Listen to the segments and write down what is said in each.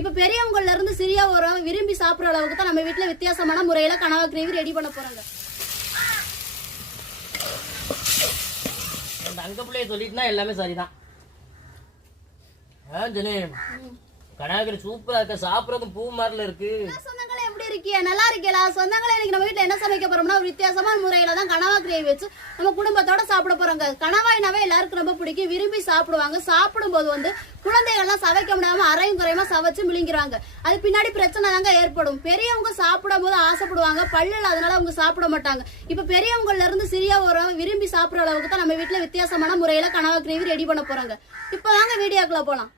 இப்ப பெரியவங்கள்ல இருந்து சிறிய ஒரு விரும்பி சாப்பிடுற அளவுக்கு தான் நம்ம வீட்ல வித்தியாசமான முறையில கனவா கிரேவி ரெடி பண்ண போறாங்க. அந்த அங்க பிள்ளைய சொல்லிட்டுனா எல்லாமே சரிதான். கடாகரி சூப்பரா இருக்க? சாப்பிடறதும் பூ மாதிரில இருக்கு. இருக்கியா நல்லா இருக்கியா சொந்தங்களே இன்னைக்கு நம்ம வீட்டில் என்ன சமைக்க போறோம்னா ஒரு வித்தியாசமான முறையில தான் கனவா கிரேவி வச்சு நம்ம குடும்பத்தோட சாப்பிட போறோங்க. கனவாயினாவே எல்லாருக்கும் ரொம்ப பிடிக்கும். விரும்பி சாப்பிடுவாங்க. சாப்பிடும்போது வந்து குழந்தைகள்லாம் சவைக்க முடியாம அரையும் குறையுமா சவைச்சு மிளிங்கிறாங்க. அது பின்னாடி பிரச்சனை தாங்க ஏற்படும். பெரியவங்க சாப்பிடும் போது ஆசைப்படுவாங்க. பல்லு அதனால அவங்க சாப்பிட மாட்டாங்க. இப்ப பெரியவங்கல இருந்து சிறிய ஒரு விரும்பி சாப்பிடுற அளவுக்கு தான் நம்ம வீட்டுல வித்தியாசமான முறையில கனவா கிரேவி ரெடி பண்ண போறாங்க. இப்போ வாங்க வீடியோக்குள்ள போலாம்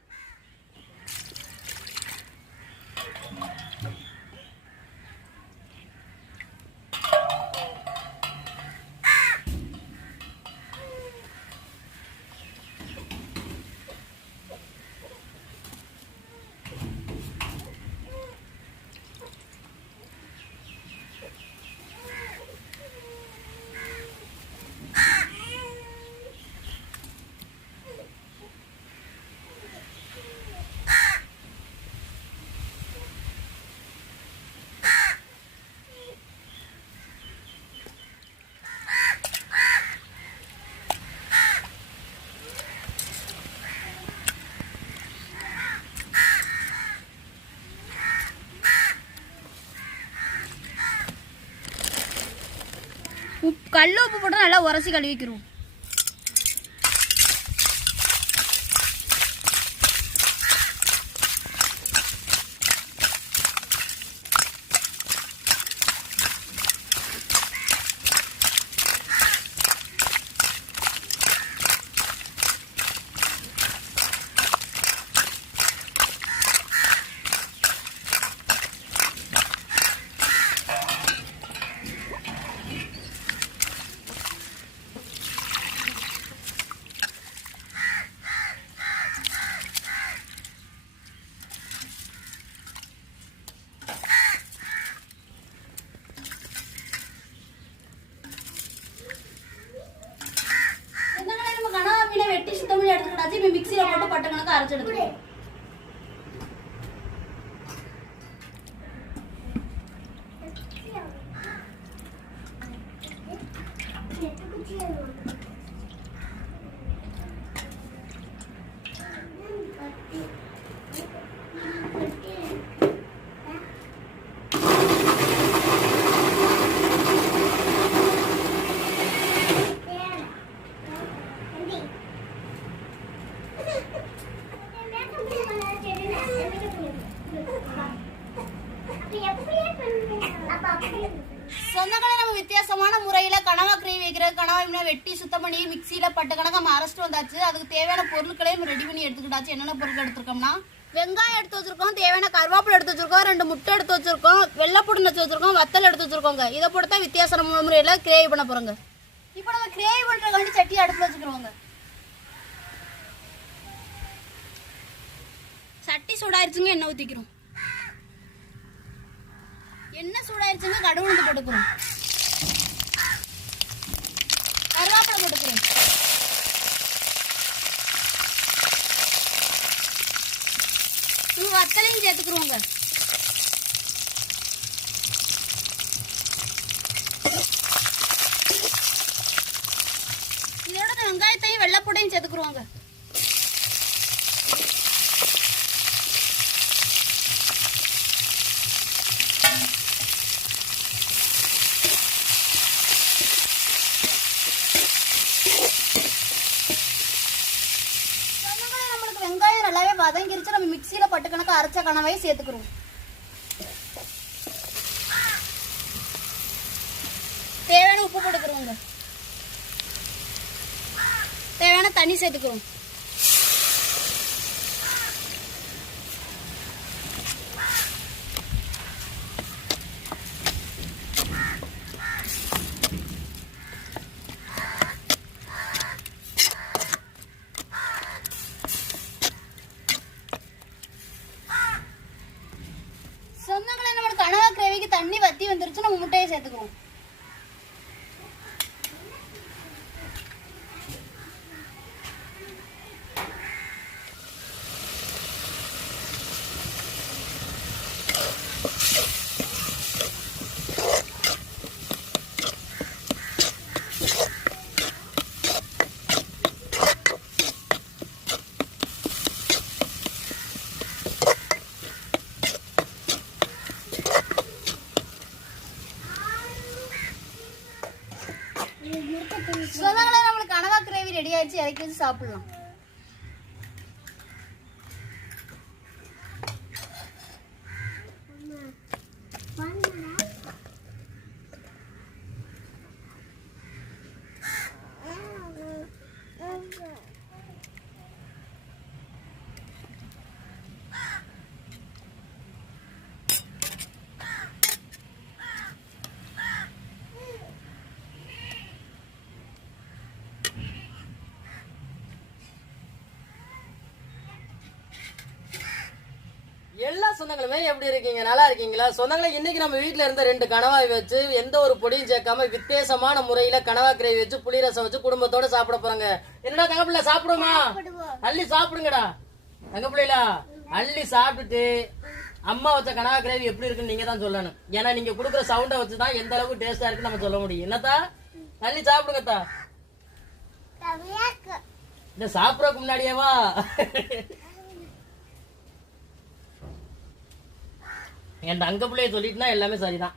உப்பு கல் உப்பு போட்டு நல்லா உரசி கழுவிக்கிறோம் என்னங்களே நம்ம கனவா மீனை வெட்டி சுத்தம் பண்ணி எடுத்துக்கிட்டாச்சு இப்போ மிக்சியில் போட்டு பட்டு கணக்கு அரைச்சு எடுத்துக்கிறோம் சொந்தங்களை நம்ம வித்தியாசமான முறையில் கனவா கிரேவி வைக்கிறது கனவா வெட்டி சுத்தம் பண்ணி மிக்சியில் பட்டு கணக்காக அரைச்சிட்டு வந்தாச்சு. அதுக்கு தேவையான பொருட்களையும் ரெடி பண்ணி எடுத்துக்கிட்டாச்சு. என்னென்ன பொருட்கள் எடுத்துருக்கோம்னா வெங்காயம் எடுத்து வச்சிருக்கோம் தேவையான கருவேப்பிலை எடுத்து வச்சிருக்கோம் ரெண்டு முட்டை எடுத்து வச்சிருக்கோம் வெள்ளைப்பூடு நச்சு வச்சிருக்கோம் வத்தல் எடுத்து வச்சிருக்கோங்க. இதை போட்டு தான் வித்தியாசமான முறையில் கிரேவி பண்ண போகிறோங்க இப்போ நம்ம கிரேவி பண்ற வேண்டி சட்டி எடுத்து வச்சுக்கிறோங்க சட்டி சூடாயிருச்சுங்க எண்ணெய் ஊற்றிக்கிறோம் எண்ணெய் சூடாயிருச்சுங்க கடுகு உளுந்து போட்டுக்கிறோம். கருவேப்பிலை போட்டுக்கிறோம். இது வத்தலையும் சேர்த்துக்கிறோங்க இதோட வெங்காயத்தையும் வெள்ளைப்பூடையும் சேர்த்துக்கிறோங்க சொந்தங்களே, நம்மளுக்கு வெங்காயம் நல்லாவே வதங்கிருச்சு நம்ம மிக்சியில பட்டு கணக்கு அரைச்ச கணவையும் சேர்த்துக்கிறோம். தேவையான உப்பு போட்டுக்கிறோங்க. தேவையான தண்ணி சேர்த்துக்கிறோம் சொந்தங்களே நம்மளுக்கு கனவா கிரேவிக்கு தண்ணி வத்தி நம்ம முட்டையை சேர்த்துக்குவோம். ரெடி ஆயிடுச்சு இறக்கி வச்சு சாப்பிடலாம். சொந்தங்களுமே எப்படி இருக்கீங்க? நல்லா இருக்கீங்களா? சொந்தங்களை இன்னைக்கு நம்ம வீட்ல இருந்த ரெண்டு கணவாய் வச்சு எந்த ஒரு பொடியும் சேர்க்காம வித்தியாசமான முறையில கனவா கிரேவி வச்சு புளி ரசம் வச்சு குடும்பத்தோட சாப்பிட போறாங்க. என்னடா தங்கப்பிள்ளை சாப்பிடுமா அள்ளி சாப்பிடுங்கடா. தங்கப்பிள்ளைலா அள்ளி சாப்பிட்டுட்டு அம்மா வச்ச கனவா கிரேவி எப்படி இருக்குன்னு நீங்க தான் சொல்லணும். ஏன்னா நீங்க கொடுக்குற சவுண்டை வச்சு தான் எந்த அளவுக்கு டேஸ்டா இருக்குன்னு நம்ம சொல்ல முடியும். என்னத்தா? அள்ளி சாப்பிடுங்கத்தா. இந்த சாப்பிடறதுக்கு முன்னாடியேவா என் தங்க பிள்ளைய சொல்லிட்டுனா எல்லாமே சரிதான்.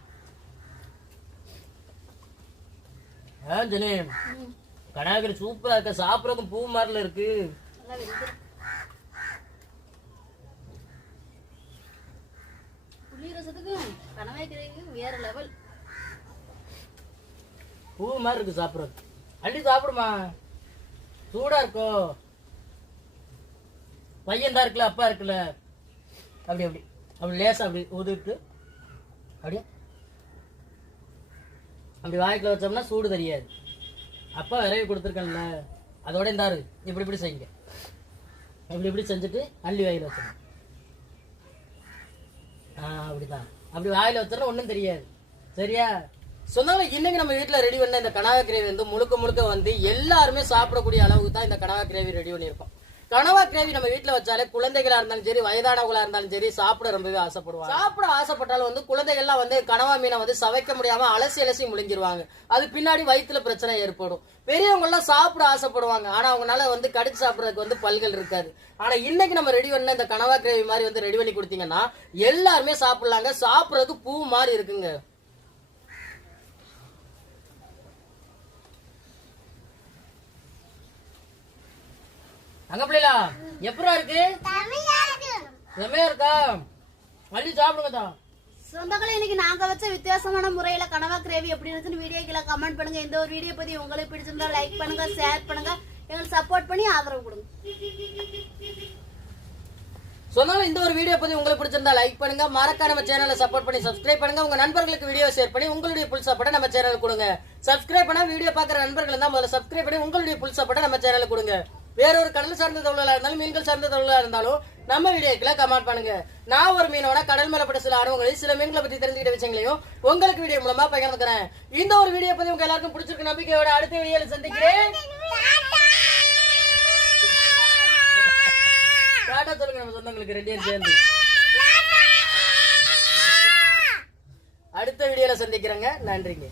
கடாகரி சூப்பரா இருக்க. சாப்பிடறதுக்கும் பூ மாதிரில இருக்கு. பூ மாதிரி இருக்கு சாப்பிடறது. அள்ளி சாப்பிடுமா? சூடா இருக்கோ? பையன் தான் இருக்குல்ல அப்பா இருக்குல்ல. அப்படி அப்படி. அப்படி லேசாக அப்படி ஊதிட்டு அப்படியே அப்படி வாய்க்கில் வச்சோம்னா சூடு தெரியாது. அப்பா விரைவி கொடுத்துருக்கேன்ல அதோட இந்தாரு இப்படி இப்படி செய்யுங்க. இப்படி இப்படி செஞ்சுட்டு அள்ளி வாயில் வச்சிடணும் ஆ அப்படிதான். அப்படி வாயில் வச்சிடணும் ஒன்றும் தெரியாது. சரியா? சொன்னாங்க இன்னைக்கு நம்ம வீட்டில் ரெடி பண்ண இந்த கனவா கிரேவி வந்து முழுக்க முழுக்க வந்து எல்லாருமே சாப்பிடக்கூடிய அளவுக்கு தான் இந்த கனவா கிரேவி ரெடி பண்ணியிருக்கோம். கனவா கிரேவி நம்ம வீட்டுல வச்சாலே குழந்தைகளா இருந்தாலும் சரி வயதானவங்களா இருந்தாலும் சரி சாப்பிட ரொம்பவே ஆசைப்படுவாங்க. சாப்பிட ஆசைப்பட்டாலும் வந்து குழந்தைகள்லாம் வந்து கனவா மீனை வந்து சவைக்க முடியாம அலசி அலசி முழிஞ்சிருவாங்க அது பின்னாடி வயிற்றுல பிரச்சனை ஏற்படும். பெரியவங்க எல்லாம் சாப்பிட ஆசைப்படுவாங்க. ஆனா அவங்களால வந்து கடிச்சு சாப்பிடறதுக்கு வந்து பல்கள் இருக்காது. ஆனா இன்னைக்கு நம்ம ரெடி பண்ண இந்த கனவா கிரேவி மாதிரி வந்து ரெடி பண்ணி கொடுத்தீங்கன்னா எல்லாருமே சாப்பிடலாங்க. சாப்பிடறதுக்கு பூ மாதிரி இருக்குங்க. அங்க பிள்ளைலா எப்படா இருக்கு? செமையா இருக்கா? அள்ளி சாப்பிடுங்க தான் சொந்தங்களே இன்னைக்கு நாங்க வச்ச வித்தியாசமான முறையில கனவா கிரேவி எப்படி இருக்குன்னு வீடியோ கீழே கமெண்ட் பண்ணுங்க. இந்த ஒரு வீடியோ பத்தி உங்களுக்கு பிடிச்சிருந்தா லைக் பண்ணுங்க ஷேர் பண்ணுங்க. எங்களுக்கு சப்போர்ட் பண்ணி ஆதரவு கொடுங்க. சொன்னாலும் இந்த ஒரு வீடியோ பத்தி உங்களுக்கு பிடிச்சிருந்தா லைக் பண்ணுங்க. மறக்காம நம்ம சேனலை சப்போர்ட் பண்ணி சப்ஸ்கிரைப் பண்ணுங்க. உங்க நண்பர்களுக்கு வீடியோ ஷேர் பண்ணி உங்களுடைய புல் சப்போர்ட்டை நம்ம சேனலுக்கு கொடுங்க. சப்ஸ்கிரைப் பண்ணா வீடியோ பாக்குற நண்பர்கள் தான் முதல்ல சப்ஸ்கிரைப் பண்ணி உங்களுடைய புல் சப்போர்ட்டை நம்ம சேனலுக்கு கொடுங்க. வேற ஒரு கடல் சார்ந்த தொழிலாக இருந்தாலும் மீன்கள் சார்ந்த தொழிலாக இருந்தாலும் நம்ம வீடியோக்குள்ள கமெண்ட் பண்ணுங்க. நான் ஒரு மீனோட கடல் மேலப்பட்ட பட்ட சில அனுபவங்களையும் சில மீன்களை பத்தி தெரிஞ்சுக்கிட்ட விஷயங்களையும் உங்களுக்கு வீடியோ மூலமா பகிர்ந்துக்கிறேன். இந்த ஒரு வீடியோ பத்தி உங்க எல்லாருக்கும் பிடிச்சிருக்க நம்பிக்கையோட அடுத்த வீடியோல சந்திக்கிறேன். டாடா சொல்லுங்க நம்ம சொந்தங்களுக்கு ரெண்டு பேரும் சேர்ந்து. அடுத்த வீடியோல சந்திக்கிறேங்க. நன்றிங்க.